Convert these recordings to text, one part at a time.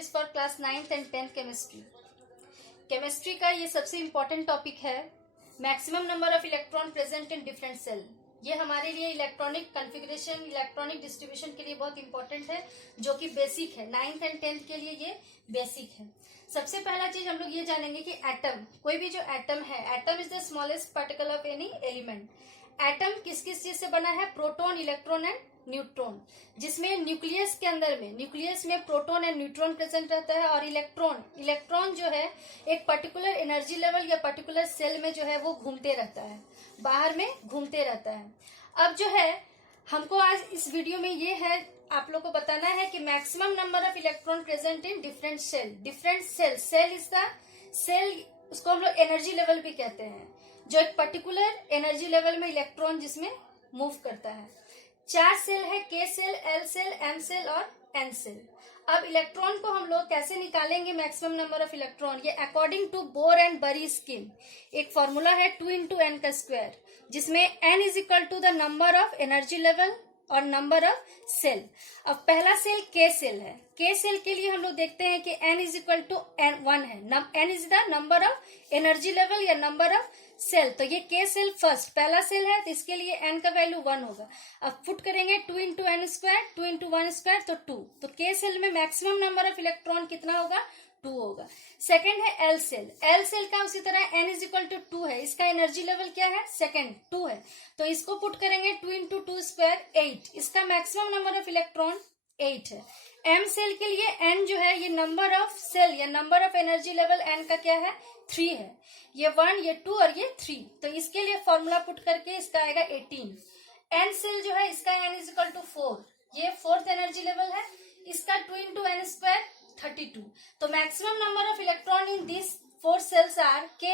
Is for class 9th and 10th chemistry. Chemistry का ये सबसे इम्पोर्टेंट टॉपिक है, maximum number of electron present in different shell. ये हमारे लिए इलेक्ट्रॉनिक कॉन्फ़िगरेशन, इलेक्ट्रॉनिक डिस्ट्रीब्यूशन के लिए बहुत इंपॉर्टेंट है, जो कि बेसिक है। 9th एंड 10th के लिए ये बेसिक है। सबसे पहला चीज हम लोग ये जानेंगे कि एटम, कोई भी जो एटम है, atom is the smallest particle of any element. Atom किस किस चीज से बना है? प्रोटॉन, इलेक्ट्रॉन एंड न्यूट्रॉन, जिसमें न्यूक्लियस के अंदर में, न्यूक्लियस में प्रोटॉन एंड न्यूट्रॉन प्रेजेंट रहता है। और इलेक्ट्रॉन जो है एक पर्टिकुलर एनर्जी लेवल या पर्टिकुलर सेल में जो है वो घूमते रहता है, बाहर में घूमते रहता है। अब जो है हमको आज इस वीडियो में ये है आप लोग को बताना है कि maximum number of electron present in different shell. Shell is the shell, उसको हम लोग एनर्जी लेवल भी कहते हैं, जो एक पर्टिकुलर एनर्जी लेवल में इलेक्ट्रॉन जिसमें मूव करता है। 4 सेल है, K shell, L shell, M shell और एन सेल। अब इलेक्ट्रॉन को हम लोग कैसे निकालेंगे मैक्सिमम नंबर ऑफ इलेक्ट्रॉन? ये according to Bohr and Bury scheme एक फॉर्मूला है 2 × n का स्क्वायर, जिसमें n is equal to the number of energy level और नंबर ऑफ सेल। अब पहला सेल के सेल है। के सेल के लिए हम लोग देखते हैं कि n इज इक्वल टू 1 है। n is the number of energy level या नंबर ऑफ सेल। तो ये के सेल फर्स्ट पहला सेल है, तो इसके लिए n का वैल्यू 1 होगा। अब पुट करेंगे 2 × n स्क्वायर, 2 × 1 स्क्वायर, तो 2। तो के सेल में मैक्सिमम नंबर ऑफ इलेक्ट्रॉन कितना होगा? 2 होगा। सेकंड है एल सेल। एल सेल का उसी तरह n इज इक्वल टू 2 है। इसका एनर्जी लेवल क्या है? सेकंड 2 है, तो इसको पुट करेंगे 2 × 2 स्क्वायर 8। इसका मैक्सिमम नंबर ऑफ इलेक्ट्रॉन 8 है। एम सेल के लिए n जो है ये नंबर ऑफ सेल या number of energy level n का क्या है? 3 है। ये 1, ये 2 और ये 3, तो इसके लिए फॉर्मूला पुट करके इसका आएगा 18। एन सेल जो है इसका n इज इक्वल टू 4, ये 4th एनर्जी लेवल है। इसका 2 × n स्क्वायर 32। तो maximum number of electron in this 4 cells are K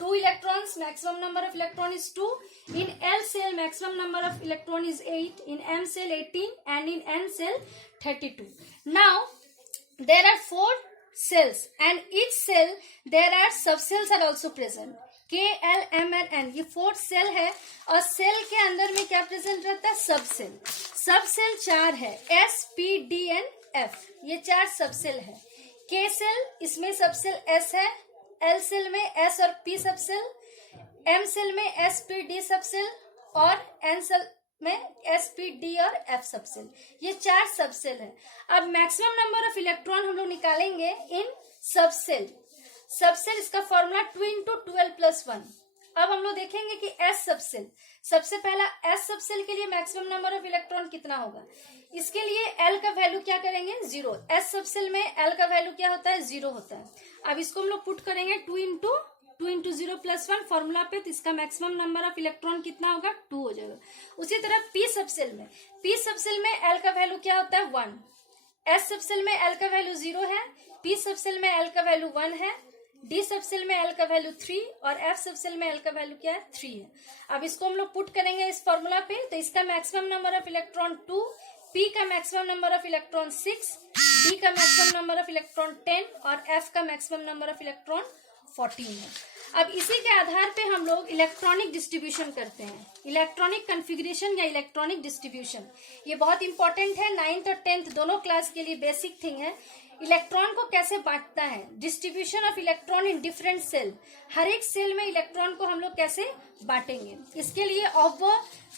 2 electrons, maximum number of electron is 2. In L cell maximum number of electron is 8, in M cell 18 and in N cell 32. Now there are 4 cells and each cell there are subcells are also present. K, L, M and N, ये 4 shell है और cell के अंदर में क्या present रहता है? सब सेल। सब सेल 4 है, S, P, D and F, ये 4 सब सेल है। K सेल, इसमें सब सेल S है, L सेल में S और P सब सेल, M सेल में S, P, D सब सेल और N सेल में S, P, D और F सब सेल। ये 4 सब सेल है। अब मैक्सिमम नंबर ऑफ इलेक्ट्रॉन हम लोग निकालेंगे इन सब सेल। सब सेल इसका फॉर्मूला 2 × 12 + 1। अब हम लोग देखेंगे कि S सब सेल, सबसे पहला S सब सेल के लिए मैक्सिमम नंबर ऑफ इलेक्ट्रॉन कितना होगा? इसके लिए L का वैल्यू क्या करेंगे? 0। S सब सेल में L का वैल्यू क्या होता है? 0 होता है। अब इसको हम लोग पुट करेंगे 2 × 0 + 1 फॉर्मूला पे, तो इसका मैक्सिमम नंबर ऑफ इलेक्ट्रॉन कितना होगा? 2 हो जाएगा। उसी तरह P सब सेल में L का वैल्यू क्या होता है? 1। S सब सेल में L का वैल्यू 0 है, P सब सेल में L का वैल्यू 1 है, D सब सेल में L का वैल्यू 3 और F सब सेल में L का वैल्यू क्या है? 3 है। अब इसको हम लोग पुट करेंगे इस फॉर्मूला पे, तो इसका maximum number of electron 2, P का maximum number of electron 6, D का मैक्सिमम नंबर ऑफ इलेक्ट्रॉन 10 और F का मैक्सिमम नंबर ऑफ इलेक्ट्रॉन 14 है। अब इसी के आधार पे हम लोग इलेक्ट्रॉनिक डिस्ट्रीब्यूशन करते हैं, इलेक्ट्रॉनिक कॉन्फ़िगरेशन या इलेक्ट्रॉनिक डिस्ट्रीब्यूशन। ये बहुत इंपॉर्टेंट है, 9th और 10th दोनों क्लास के लिए बेसिक थिंग है। इलेक्ट्रॉन को कैसे बांटता है? Distribution of electron in different shell. हर एक सेल में इलेक्ट्रॉन को हम लोग कैसे बांटेंगे? इसके लिए ऑब्बो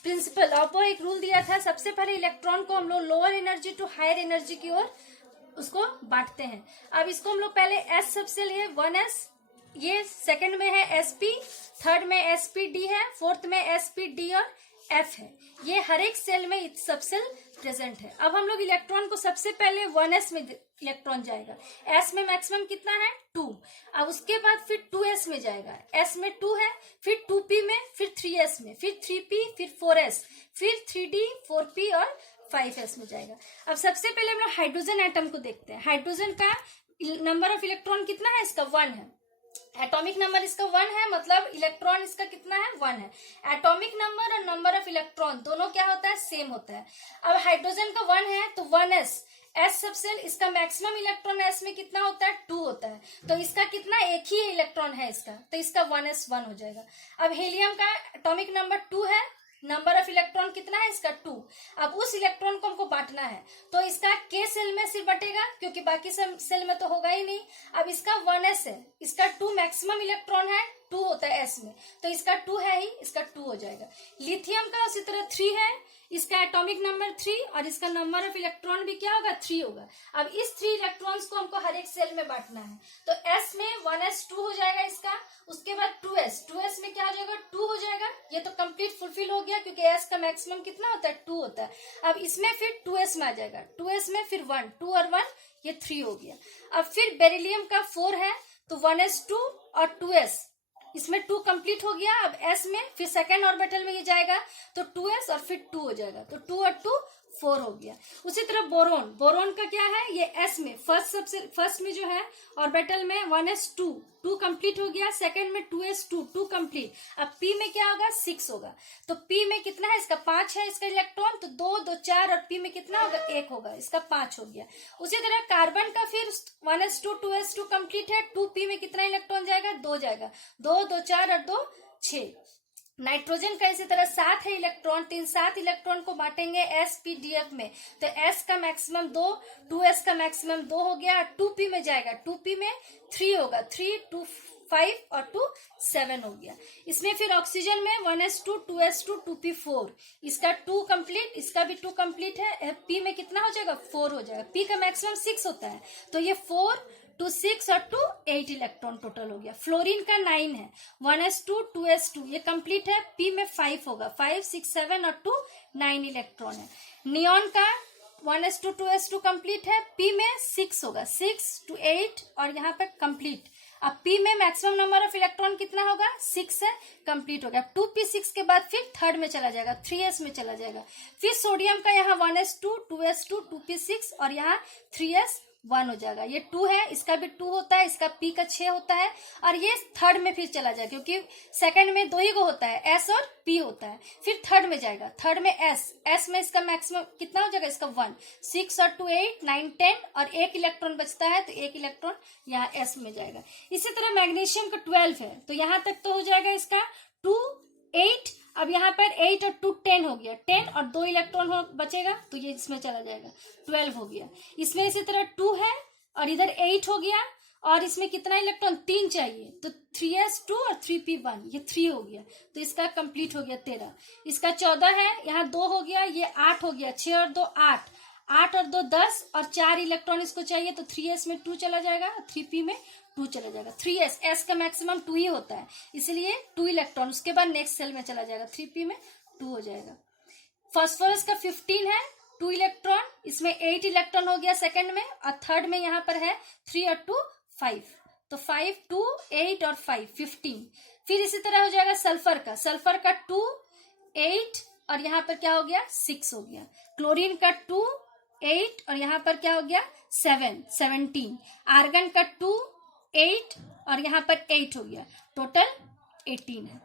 प्रिंसिपल, ऑब्बो एक रूल दिया था। सबसे पहले इलेक्ट्रॉन को हम लोग lower energy to higher energy की ओर उसको बांटते हैं। अब इसको हम लोग पहले S सब सेल है 1s, ये सेकंड में है SP, थर्ड में SPD है, फोर्थ में SPD और F है। ये हर एक सेल में सब सेल प्रेजेंट है। अब हम लोग इलेक्ट्रॉन को सबसे पहले 1s में इलेक्ट्रॉन जाएगा। S में मैक्सिमम कितना है? 2। अब उसके बाद फिर 2s में जाएगा, S में 2 है, फिर 2p में, फिर 3s में, फिर 3p, फिर 4s, फिर 3d, 4p और 5s में जाएगा। अब सबसे पहले हम लोग हाइड्रोजन एटम को देखते हैं। हाइड्रोजन का नंबर ऑफ इलेक्ट्रॉन कितना है? इसका 1 है। एटॉमिक नंबर इसका 1 है, मतलब इलेक्ट्रॉन इसका कितना है? 1 है। एटॉमिक नंबर और नंबर ऑफ इलेक्ट्रॉन दोनों क्या होता है? सेम होता है। अब हाइड्रोजन का 1 है, तो 1s, S सब सेल, इसका मैक्सिमम इलेक्ट्रॉन S में कितना होता है? 2 होता है। तो इसका कितना? एक ही इलेक्ट्रॉन है इसका, तो इसका 1s 1 हो जाएगा। अब हीलियम का एटॉमिक नंबर 2 है, नंबर ऑफ इलेक्ट्रॉन कितना है इसका 2। अब उस इलेक्ट्रॉन को हमको बांटना है, तो इसका के सेल में सिर्फ बटेगा क्योंकि बाकी सब सेल में तो होगा ही नहीं। अब इसका 1s है, इसका 2 मैक्सिमम इलेक्ट्रॉन है, 2 होता है s में, तो इसका 2 है ही, इसका 2 हो जाएगा। लिथियम का उसी तरह 3 है, इसका एटॉमिक नंबर 3 और इसका नंबर ऑफ इलेक्ट्रॉन भी क्या होगा 3 होगा। अब इस 3 इलेक्ट्रॉन्स को हमको हर एक सेल में बांटना है, तो s में 1s2 हो जाएगा इसका, उसके बाद 2s में क्या हो जाएगा 2 हो जाएगा। ये तो कंप्लीट फुलफिल हो गया क्योंकि s का मैक्सिमम कितना होता है 2 होता है। अब इसमें फिर 2s में आ जाएगा, 2s में फिर 1, 2 और 1 ये 3 हो गया। अब फिर बेरिलियम का 4 है, तो 1s2 और 2s, इसमें 2 कंप्लीट हो गया। अब s में फिर सेकेंड ऑर्बिटल में ये जाएगा तो 2s और फिर 2 हो जाएगा, तो 2 और 2 4 हो गया। उसी तरह बोरोन का क्या है, ये s में फर्स्ट में जो है ऑर्बिटल में 1s2 2 कंप्लीट हो गया, सेकंड में 2s2 2 कंप्लीट। अब p में क्या होगा 6 होगा, तो p में कितना है इसका 5 है इसका इलेक्ट्रॉन, तो 2 2 4 और p में कितना होगा 1 होगा, इसका 5 हो गया। उसी तरह कार्बन का फिर 1s2 2s2 कंप्लीट है, 2p में कितना इलेक्ट्रॉन जाएगा 2 जाएगा, 2 2 4 और 2 6। नाइट्रोजन का इसी तरह 7 है इलेक्ट्रॉन, 7 इलेक्ट्रॉन को बांटेंगे sp-df में, तो s का मैक्सिमम 2, 2s का मैक्सिमम 2 हो गया, 2p में जाएगा, 2p में 3 होगा, 3 2 5 और 2 7 हो गया। इसमें फिर ऑक्सीजन में 1s2 2s2 2p4, इसका 2 कंप्लीट, इसका भी 2 कंप्लीट है, p में कितना हो जाएगा 4 हो जाएगा, p का मैक्सिमम 6 होता है, तो ये 4 2 6 और 2 8 इलेक्ट्रॉन टोटल हो गया। फ्लोरीन का 9 है, 1s2 2s2 ये कंप्लीट है, p में 5 होगा, 5 6 7 और 2 9 इलेक्ट्रॉन है। नियॉन का 1s2 2s2 कंप्लीट है, p में 6 होगा, 6 to 8 और यहाँ पे कंप्लीट। अब p में मैक्सिमम नंबर ऑफ इलेक्ट्रॉन कितना होगा 6 है, कंप्लीट हो गया। 2p6 के बाद फिर थर्ड में चला जाएगा, 3s में चला जाएगा। फिर सोडियम का यहाँ 1s2 2s2 2p6 और यहाँ 3s 1 हो जाएगा। ये 2 है, इसका भी 2 होता है, इसका p का 6 होता है और ये थर्ड में फिर चला जाएगा क्योंकि सेकंड में 2 ही को होता है, s और p होता है। फिर थर्ड में जाएगा, थर्ड में s में इसका मैक्सिमम कितना हो जाएगा इसका 1, 6 और 2 8 9 10 और 1 इलेक्ट्रॉन बचता है, तो 1 इलेक्ट्रॉन यहाँ s में जाएगा। इसी तरह मैग्नीशियम का 12 है, तो यहाँ तक तो हो जाएगा इसका 2 8, अब यहाँ पर 8 और 2 10 हो गया, 10 और 2 इलेक्ट्रॉन बचेगा तो ये इसमें चला जाएगा, 12 हो गया। इसमें इसी तरह 2 है और इधर 8 हो गया और इसमें कितना इलेक्ट्रॉन 3 चाहिए, तो 3s2 और 3p1 ये 3 हो गया, तो इसका कंप्लीट हो गया 13। इसका 14 है, यहाँ 2 हो गया, ये 8 हो गया, 6 और 2 8, 8 और 2 10 और 4 इलेक्ट्रॉन इसको चाहिए, तो 3s में 2 चला जाएगा, 3p में 2 चला जाएगा। 3s s का मैक्सिमम 2 ही होता है, इसलिए 2 इलेक्ट्रॉन उसके बाद नेक्स्ट सेल में चला जाएगा, 3p में 2 हो जाएगा। फास्फोरस का 15 है, 2 इलेक्ट्रॉन, इसमें 8 इलेक्ट्रॉन हो गया सेकंड में और थर्ड में यहाँ पर है 3 और 2 5, तो 5 2 8 और 5 15। फिर इसी तरह हो जाएगा सल्फर का 2 8 और यहाँ पर क्या हो गया 6 हो गया। क्लोरीन का 2 8 और यहाँ पर क्या हो गया 7 17। आर्गन का 2 8 और यहाँ पर 8 हो गया, टोटल 18 है।